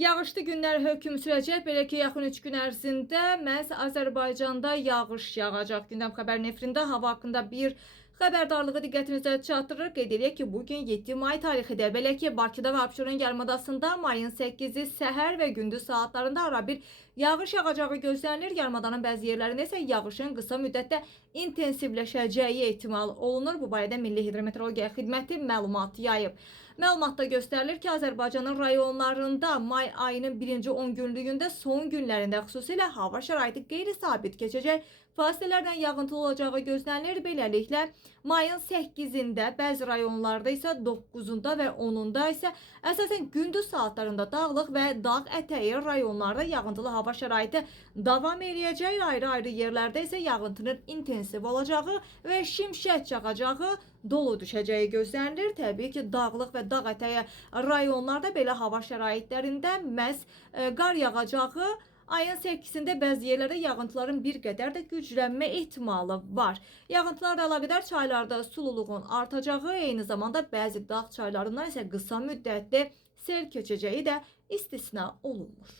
Yağışlı günlər hökm sürəcək. Belə ki, yaxın 3 gün ərzində məhz Azərbaycanda yağış yağacaq. Gündəm xəbər nefrində hava haqqında bir xəbərdarlığı diqqətinizə çatdırır. Qeyd edək ki, bugün 7 may tarixidir. Belə ki, Bakıda və Abşeron yarımadasında mayın 8-i səhər və gündüz saatlarında ara bir yağış yağacağı gözlənilir. Yarımadanın bəzi yerlərində isə yağışın qısa müddətdə intensivləşəcəyi ehtimal olunur. Bu barədə Milli Hidrometeorologiya Xidməti məlumat yayıb. Məlumatda göstərilir ki, Azərbaycanın rayonlarında may ayının birinci 10 günlüyündə son günlərində xüsusilə hava şəraiti qeyri-sabit keçəcək. Fasilələrlə yağıntılı olacağı gözlənilir. Beləliklə, mayın 8-də bəzi rayonlarda isə 9-unda və 10-unda isə əsasən gündüz saatlarında dağlıq və dağ ətəyi rayonlarda yağıntılı hava şəraiti davam edəcək. Ayrı-ayrı yerlərdə isə yağıntının intensiv olacağı və şimşək çaxacağı, dolu düşəcəyi gözlənilir. Təbii ki, dağlıq və dağ ətəyi rayonlarda belə hava şəraitlərində məhz qar yağacağı, ayın 8-də bəzi yerlərdə yağıntıların bir qədər də güclənmə ehtimalı var. Yağıntılarla əlaqədar çaylarda sululuğun artacağı, eyni zamanda bəzi dağ çaylarından isə qısa müddətli sel keçəcəyi də istisna olunmur.